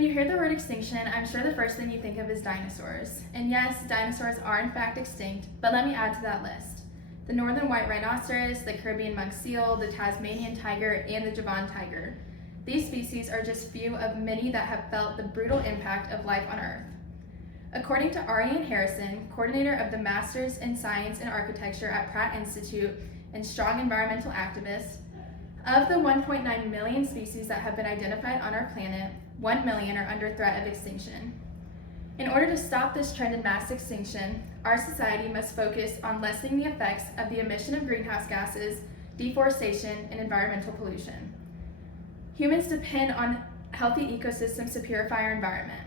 When you hear the word extinction, I'm sure the first thing you think of is dinosaurs. And yes, dinosaurs are in fact extinct, but let me add to that list. The northern white rhinoceros, the Caribbean monk seal, the Tasmanian tiger, and the Javan tiger. These species are just few of many that have felt the brutal impact of life on Earth. According to Ariane Harrison, coordinator of the Masters in Science and Architecture at Pratt Institute and strong environmental activist, of the 1.9 million species that have been identified on our planet, 1 million are under threat of extinction. In order to stop this trend in mass extinction, our society must focus on lessening the effects of the emission of greenhouse gases, deforestation, and environmental pollution. Humans depend on healthy ecosystems to purify our environment.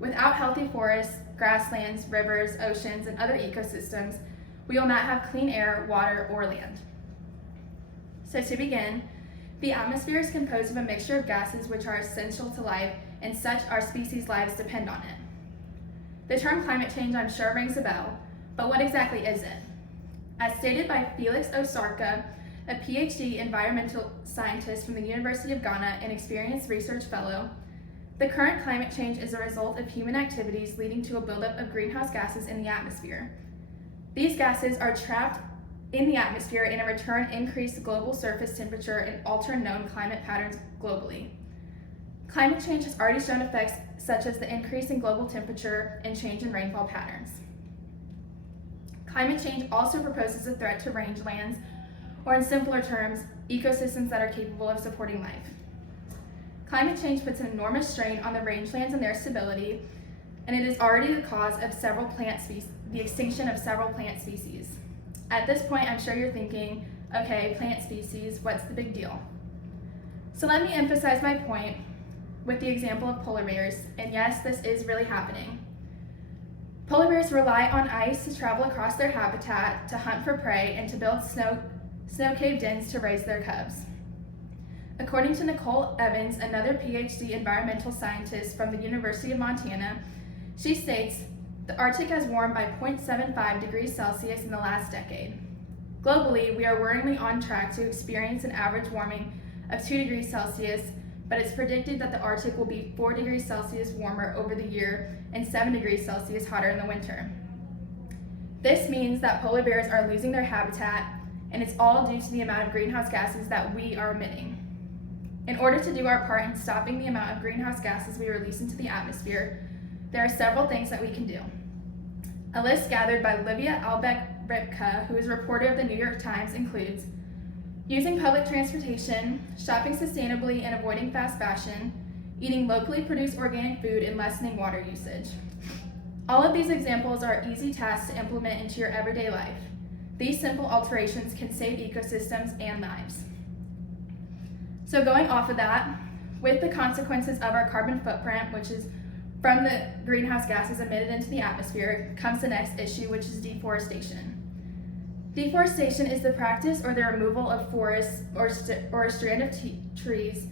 Without healthy forests, grasslands, rivers, oceans, and other ecosystems, we will not have clean air, water, or land. So to begin, the atmosphere is composed of a mixture of gases which are essential to life, and such our species' lives depend on it. The term climate change, I'm sure, rings a bell, but what exactly is it? As stated by Felix Osarka, a PhD environmental scientist from the University of Ghana and experienced research fellow, the current climate change is a result of human activities leading to a buildup of greenhouse gases in the atmosphere. These gases are trapped in the atmosphere and in return increase global surface temperature and alter known climate patterns globally. Climate change has already shown effects such as the increase in global temperature and change in rainfall patterns. Climate change also proposes a threat to rangelands, or in simpler terms, ecosystems that are capable of supporting life. Climate change puts an enormous strain on the rangelands and their stability, and it is already the cause of the extinction of several plant species. At this point, I'm sure you're thinking, okay, plant species, what's the big deal? So let me emphasize my point with the example of polar bears, and yes, this is really happening. Polar bears rely on ice to travel across their habitat, to hunt for prey, and to build snow-cave dens to raise their cubs. According to Nicole Evans, another PhD environmental scientist from the University of Montana, she states, the Arctic has warmed by 0.75 degrees Celsius in the last decade. Globally, we are worryingly on track to experience an average warming of 2 degrees Celsius, but it's predicted that the Arctic will be 4 degrees Celsius warmer over the year and 7 degrees Celsius hotter in the winter. This means that polar bears are losing their habitat, and it's all due to the amount of greenhouse gases that we are emitting. In order to do our part in stopping the amount of greenhouse gases we release into the atmosphere, there are several things that we can do. A list gathered by Livia Albeck-Ripka, who is a reporter of the New York Times, includes using public transportation, shopping sustainably and avoiding fast fashion, eating locally produced organic food, and lessening water usage. All of these examples are easy tasks to implement into your everyday life. These simple alterations can save ecosystems and lives. So going off of that, with the consequences of our carbon footprint, which is from the greenhouse gases emitted into the atmosphere, comes the next issue, which is deforestation. Deforestation is the practice or the removal of forests or a strand of trees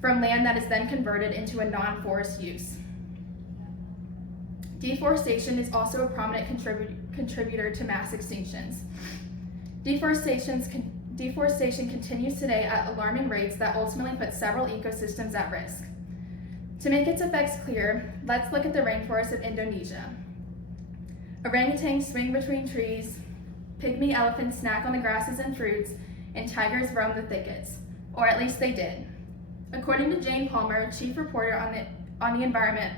from land that is then converted into a non-forest use. Deforestation is also a prominent contributor to mass extinctions. Deforestation continues today at alarming rates that ultimately put several ecosystems at risk. To make its effects clear, let's look at the rainforest of Indonesia. Orangutans swing between trees, pygmy elephants snack on the grasses and fruits, and tigers roam the thickets, or at least they did. According to Jane Palmer, chief reporter on the environment,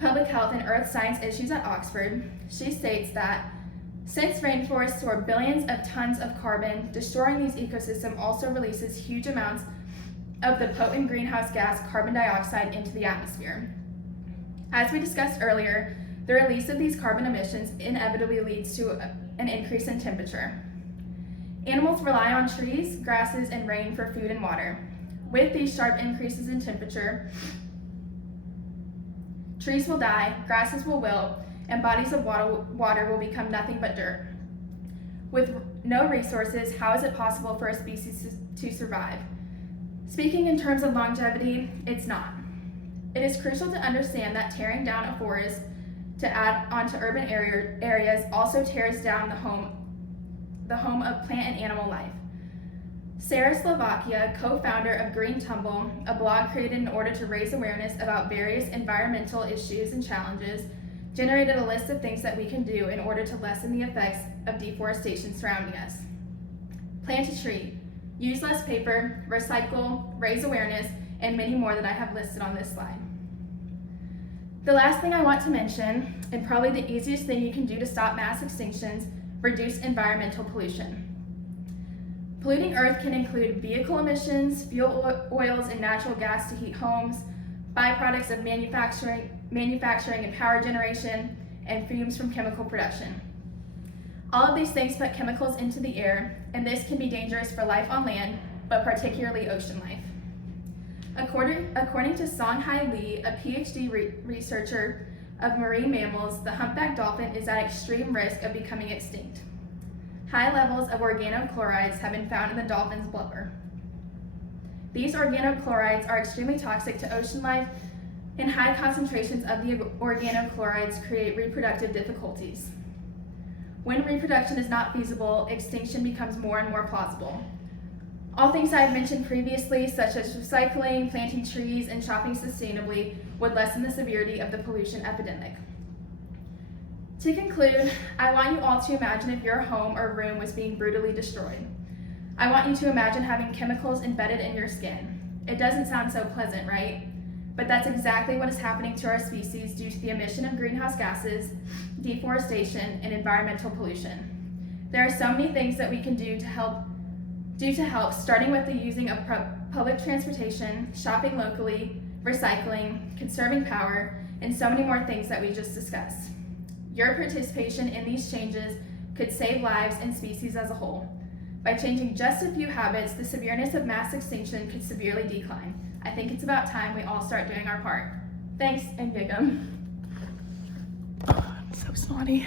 public health, and earth science issues at Oxford, she states that since rainforests store billions of tons of carbon, destroying these ecosystems also releases huge amounts of the potent greenhouse gas carbon dioxide into the atmosphere. As we discussed earlier, the release of these carbon emissions inevitably leads to an increase in temperature. Animals rely on trees, grasses, and rain for food and water. With these sharp increases in temperature, trees will die, grasses will wilt, and bodies of water will become nothing but dirt. With no resources, how is it possible for a species to survive? Speaking in terms of longevity, it's not. It is crucial to understand that tearing down a forest to add onto urban areas also tears down the home of plant and animal life. Sarah Slovakia, co-founder of Green Tumble, a blog created in order to raise awareness about various environmental issues and challenges, generated a list of things that we can do in order to lessen the effects of deforestation surrounding us. Plant a tree, use less paper, recycle, raise awareness, and many more that I have listed on this slide. The last thing I want to mention, and probably the easiest thing you can do to stop mass extinctions, reduce environmental pollution. Polluting Earth can include vehicle emissions, fuel oils and natural gas to heat homes, byproducts of manufacturing and power generation, and fumes from chemical production. All of these things put chemicals into the air, and this can be dangerous for life on land, but particularly ocean life. According to Songhai Lee, a PhD researcher of marine mammals, the humpback dolphin is at extreme risk of becoming extinct. High levels of organochlorides have been found in the dolphin's blubber. These organochlorides are extremely toxic to ocean life, and high concentrations of the organochlorides create reproductive difficulties. When reproduction is not feasible, extinction becomes more and more plausible. All things I have mentioned previously, such as recycling, planting trees, and shopping sustainably, would lessen the severity of the pollution epidemic. To conclude, I want you all to imagine if your home or room was being brutally destroyed. I want you to imagine having chemicals embedded in your skin. It doesn't sound so pleasant, right? But that's exactly what is happening to our species due to the emission of greenhouse gases, deforestation, and environmental pollution. There are so many things that we can do to help, starting with the using of public transportation, shopping locally, recycling, conserving power, and so many more things that we just discussed. Your participation in these changes could save lives and species as a whole. By changing just a few habits, the severeness of mass extinction could severely decline. I think it's about time we all start doing our part. Thanks, and gig 'em. Oh, I'm so snotty.